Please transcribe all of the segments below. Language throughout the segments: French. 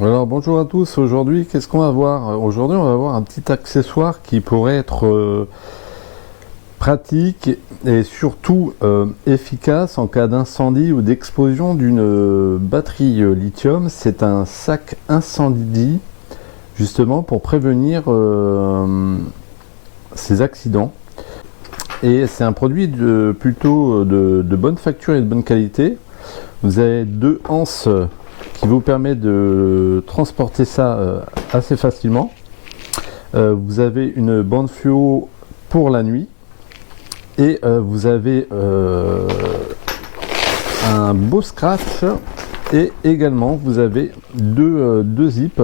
Alors bonjour à tous, aujourd'hui qu'est-ce qu'on va voir? Aujourd'hui on va voir un petit accessoire qui pourrait être pratique et surtout efficace en cas d'incendie ou d'explosion d'une batterie lithium. C'est un sac incendie justement pour prévenir ces accidents. Et c'est un produit plutôt de bonne facture et de bonne qualité. Vous avez deux anses qui vous permet de transporter ça assez facilement. Vous avez une bande fluo pour la nuit et vous avez un beau scratch et également vous avez deux zips,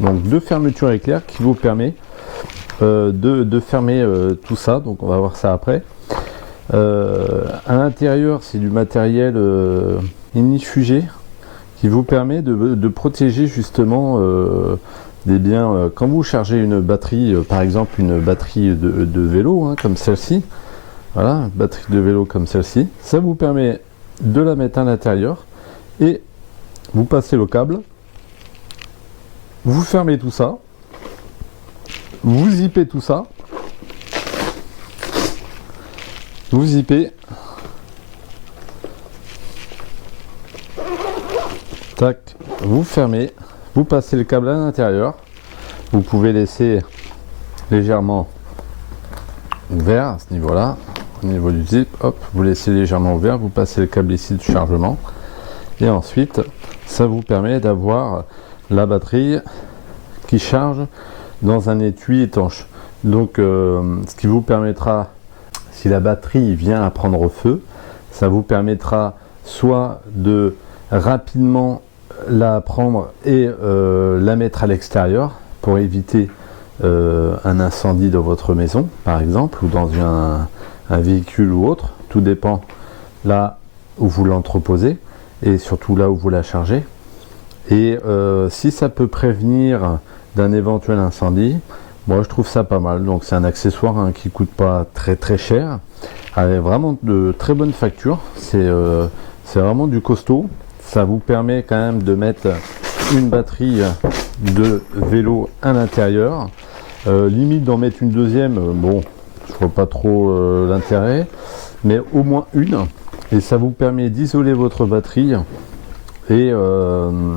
donc deux fermetures éclair qui vous permet de fermer tout ça. Donc on va voir ça après. À l'intérieur c'est du matériel ignifugé qui vous permet de protéger justement des biens. Quand vous chargez une batterie, par exemple une batterie de vélo hein, comme celle-ci, voilà, batterie de vélo comme celle-ci, ça vous permet de la mettre à l'intérieur et vous passez le câble, vous fermez tout ça, vous zippez tout ça, vous zippez, tac, vous fermez, vous passez le câble à l'intérieur, vous pouvez laisser légèrement ouvert à ce niveau-là, au niveau du zip, hop, vous laissez légèrement ouvert, vous passez le câble ici de chargement, et ensuite ça vous permet d'avoir la batterie qui charge dans un étui étanche. Donc ce qui vous permettra, si la batterie vient à prendre feu, ça vous permettra soit de rapidement la prendre et la mettre à l'extérieur pour éviter un incendie dans votre maison par exemple, ou dans un véhicule ou autre, tout dépend là où vous l'entreposez et surtout là où vous la chargez. Et si ça peut prévenir d'un éventuel incendie, moi je trouve ça pas mal. Donc c'est un accessoire hein, qui coûte pas très cher, avec vraiment de très bonne facture. C'est vraiment du costaud. Ça vous permet quand même de mettre une batterie de vélo à l'intérieur, limite d'en mettre une deuxième, bon je vois pas trop l'intérêt, mais au moins une, et ça vous permet d'isoler votre batterie et de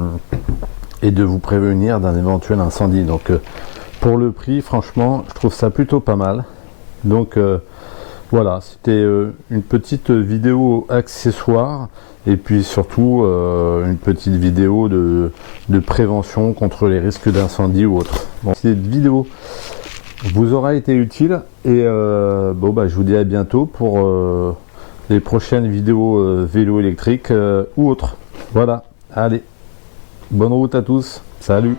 vous prévenir d'un éventuel incendie. Donc pour le prix franchement je trouve ça plutôt pas mal. Donc voilà, c'était une petite vidéo accessoire et puis surtout une petite vidéo de prévention contre les risques d'incendie ou autre. Bon, cette vidéo vous aura été utile et bon bah je vous dis à bientôt pour les prochaines vidéos vélo électrique ou autre. Voilà, allez, bonne route à tous, salut.